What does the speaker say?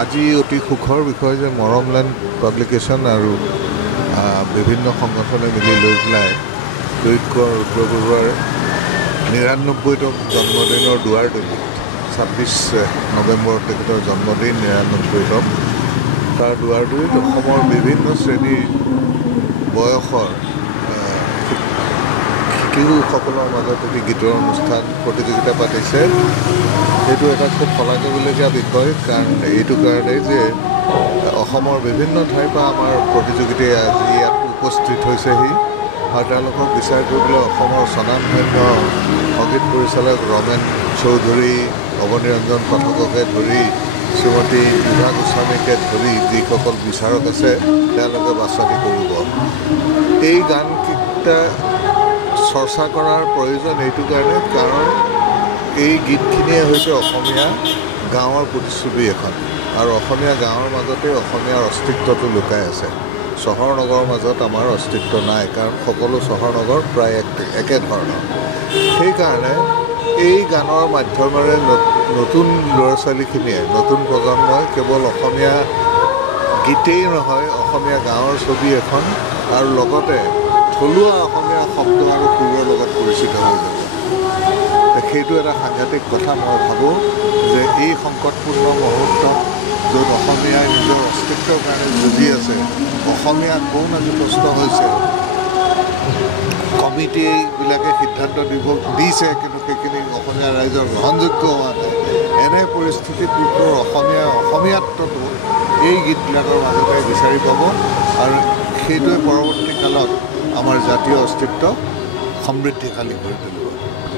আজি অতি সুখৰ বিষয় যে মৰমলেণ্ড পাব্লিকেশ্যন আৰু বিভিন্ন সংগঠনে মিলি লৈ পেলাই দৈত্যৰ উত্তৰ পূৰ্বৰ ৯৯তম জন্মদিনৰ দুৱাৰদলিত ২৬ নৱেম্বৰত তেখেতৰ জন্মদিন ৯৯তম তাৰ দুৱাৰদলিত অসমৰ বিভিন্ন শ্ৰেণীৰ বয়সৰ শিশুসকলৰ মাজত এটি গীতৰ অনুষ্ঠান প্ৰতিযোগিতা পাতিছে। এইটো এটা খুব শলাগিবলগীয়া বিষয়, কাৰণ এইটো কাৰণেই যে অসমৰ বিভিন্ন ঠাইৰ পৰা আমাৰ প্ৰতিযোগিতাই আজি ইয়াত উপস্থিত হৈছেহি আৰু তেওঁলোকক বিচাৰ কৰিবলৈ অসমৰ স্বনামধন্য সংগীত পৰিচালক ৰমেন চৌধুৰী, অৱনীৰঞ্জন পাঠককে ধৰি শ্ৰীমতী বিভা গোস্বামীকে ধৰি যিসকল বিচাৰক আছে তেওঁলোকে বাছনি কৰিব। এই গানকেইটা চৰ্চা কৰাৰ প্ৰয়োজন এইটো কাৰণে, কাৰণ এই গীতখিনিয়ে হৈছে অসমীয়া গাঁৱৰ প্ৰতিচ্ছবি এখন, আৰু অসমীয়া গাঁৱৰ মাজতে অসমীয়াৰ অস্তিত্বটো লুকাই আছে। চহৰ নগৰৰ মাজত আমাৰ অস্তিত্ব নাই, কাৰণ সকলো চহৰ নগৰ প্ৰায় একেধৰণৰ। সেইকাৰণে এই গানৰ মাধ্যমেৰে নতুন ল'ৰা ছোৱালীখিনিয়ে, নতুন প্ৰজন্মই কেৱল অসমীয়া গীতেই নহয়, অসমীয়া গাঁৱৰ ছবি এখন আৰু লগতে থলুৱা অসমীয়া শব্দ আৰু সুৰৰ লগত পৰিচিত হৈ যাব। সেইটো এটা সাংঘাতিক কথা। মই ভাবোঁ যে এই সংকটপূৰ্ণ মুহূৰ্তত য'ত অসমীয়াই নিজৰ অস্তিত্বৰ কাৰণে যুঁজি আছে, অসমীয়া কোন আজি কষ্ট হৈছে, কমিটিবিলাকে সিদ্ধান্ত দিছে কিন্তু সেইখিনি অসমীয়া ৰাইজৰ গ্ৰহণযোগ্য হোৱা নাই। এনে পৰিস্থিতিত অসমীয়াত্বটো এই গীতবিলাকৰ মাজতে বিচাৰি পাব, আৰু সেইটোৱে পৰৱৰ্তী কালত আমাৰ জাতীয় অস্তিত্ব সমৃদ্ধিশালী কৰি তুলিব।